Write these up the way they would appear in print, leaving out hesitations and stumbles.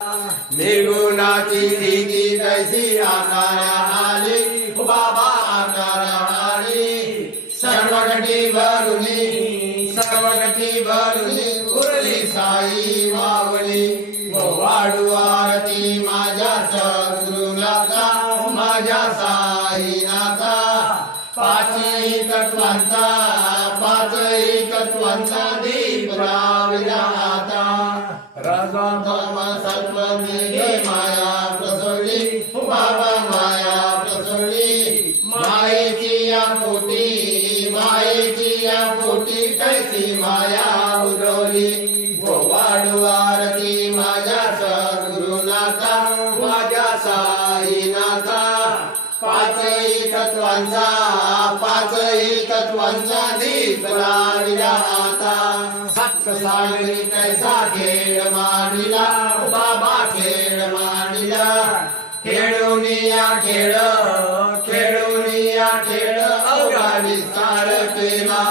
निर्गुणाची स्थिती कैसी आकारा आली बाबा आकारा आली सर्व गती भरुनी उरली साई मावली वाढू आरती माझ्या सद्गुरुनाथा माझ्या साईनाथा पाचही तत्वांचा दीप लाविला आता रजतम सत्व माया प्रसवली बाबा माया प्रसवली मायेची या पोटी कैसी माया उडवली वाढू आरती माझ्या सद्गुरुनाथा माझ्या साईनाथा पाचही तत्वांचा दीप लाविला आता सप्तसागरी कैसा खेळ मांडिला बाबा खेळ मांडिला खेळून या खेळ अवघा विस्तार केला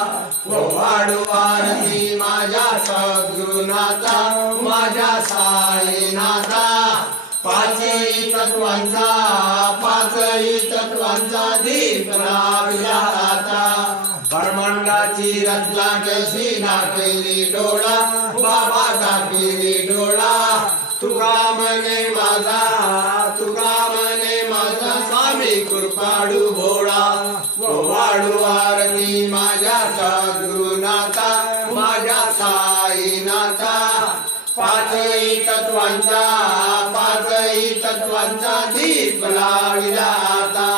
वाढू आरती माझ्या सद्गुरुनाथा माझ्या साईनाथा पाचही तत्वांचा दीप लाविला आता ब्रह्मांडाची रचना कशी दाखवली डोळा बाबा दाखवली डोळा तुका म्हणे माझा स्वामी कृपाळू भोळा वाढू आरती माझ्या सद्गुरुनाथा माझ्या साईनाथा पाचही तत्वांचा दीप लाविला आता